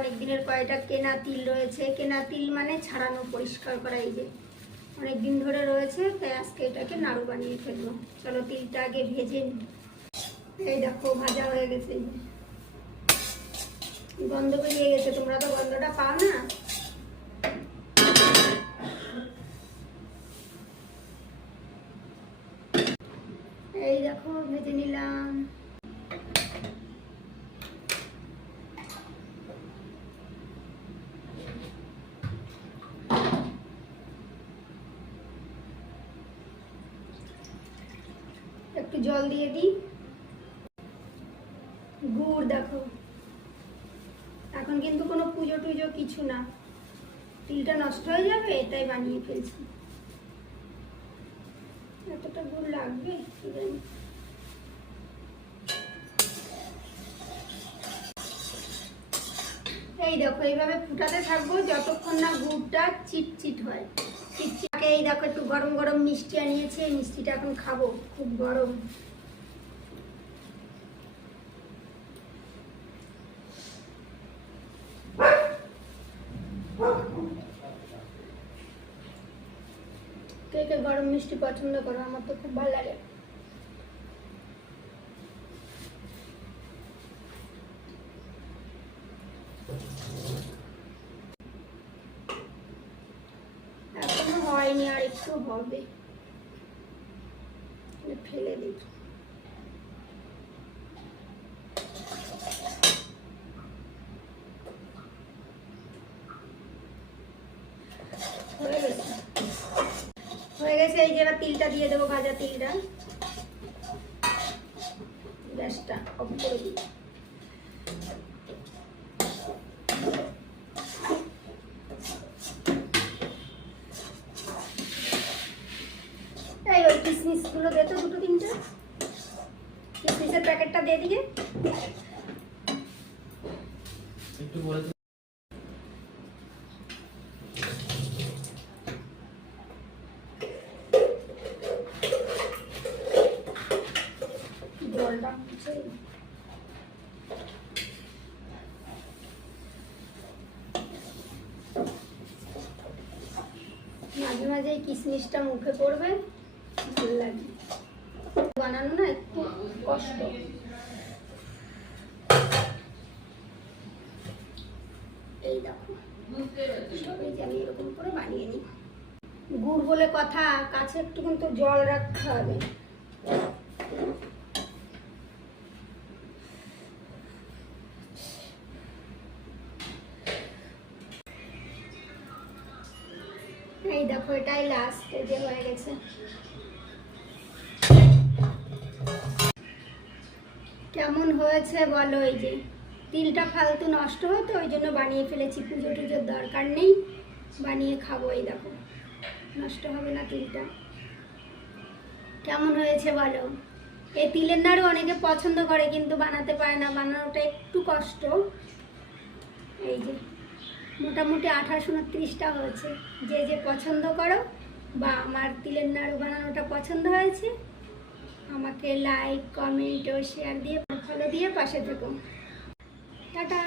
অনেক দিনের কয়টা কেনা তিল রয়েছে। কেনা তিল মানে ছাড়ানো, পরিষ্কার করা, এই যে অনেক দিন ধরে রয়েছে, তাই আজকে এটাকে নাড়ু বানিয়ে ফেলব। চলো তিলটা আগে ভেজে নিই। এই দেখো, ভাজা হয়ে গেছে। গন্ধ বেরিয়ে গেছে, তোমরা তো গন্ধটা পাও না? এই দেখো, ভেজে নিলাম একটু জল দিয়ে দিই। গুড় দেখো। এখন কিন্তু কোনো পুজো টুজো কিছু না। তিলটা নষ্ট হয়ে যাবে এটাই বানিয়ে ফেলছি। এতটা গুড় লাগবে? কি জানি। এই দেখো, এইভাবে ফুটাতে থাকব যতক্ষণ না গুড়টা চিটচিট হয়। চিটচিটকে এই দেখো, একটু গরম গরম মিষ্টি আনিয়েছি, এই মিষ্টিটা এখন খাব, খুব গরম। কে কে গরম মিষ্টি পছন্দ করো, আমার তো খুব ভালো লাগে এখনও হয়নি আর একটু হবে। ফেলে দিই। হয়ে গেছে। এই যে তিলটা দিয়ে দেবো, ভাজা তিলটা। গ্যাসটা অফ করে দিই এই ওই কিসমিসগুলো দে তো দুটো তিনটে। কিসমিসের প্যাকেটটা দিয়ে দিকে একটু বলে জলটা মাঝে মাঝে এই কিশমিশটা মুখে পড়বে। বানানো না একটু কষ্ট। এই দেখো সবাই আমি এরকম করে বানিয়ে নিই। গুড় বলে কথা, কাছে একটু কিন্তু জল রাখতে হবে। এই দেখো, এটাই লাস্ট যে হয়ে গেছে। কেমন হয়েছে বলো এই যে? তিলটা ফালতু নষ্ট হতো ওই জন্য বানিয়ে ফেলেছি, পুজো টুজোর দরকার নেই। বানিয়ে খাব এই দেখো, নষ্ট হবে না তিলটা। কেমন হয়েছে বলো? এই তিলের নাড়ু অনেকে পছন্দ করে, কিন্তু বানাতে পারে না, বানানোটা একটু কষ্ট। এই যে মোটামুটি আঠাশ উনত্রিশটা হয়েছে। যে যে পছন্দ করো বা আমার তিলের নাড়ু বানানোটা পছন্দ হয়েছে, আমাকে লাইক কমেন্ট ও শেয়ার দিয়ে ফলো দিয়ে পাশে থেকো। টাটা!